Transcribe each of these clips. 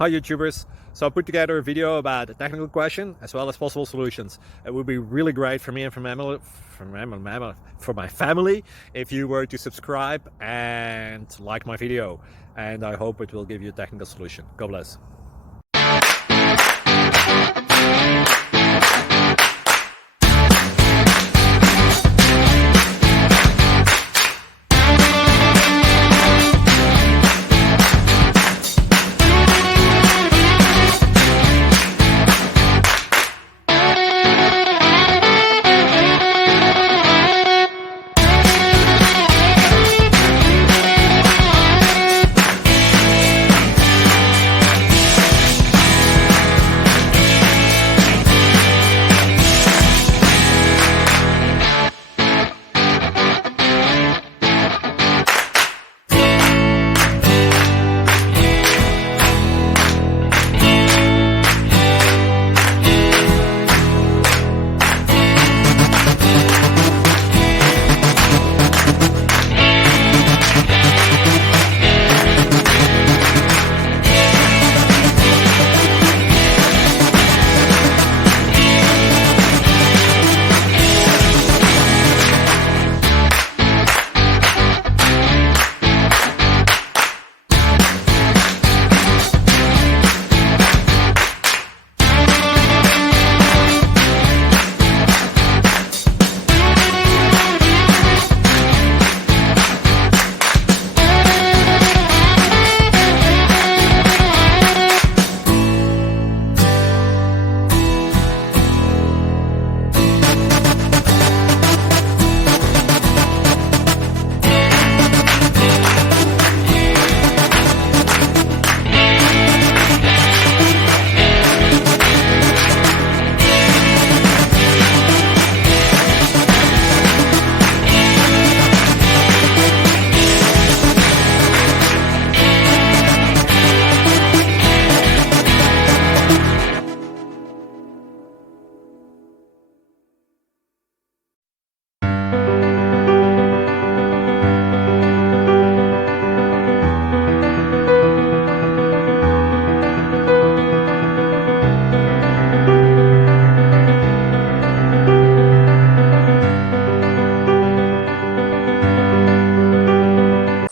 Hi YouTubers! So I put together a video about a technical question as well as possible solutions. It would be really great for me and for my family if you were to subscribe and like my video, and I hope it will give you a technical solution. God bless.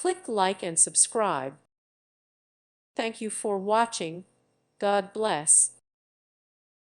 Click like and subscribe. Thank you for watching. God bless.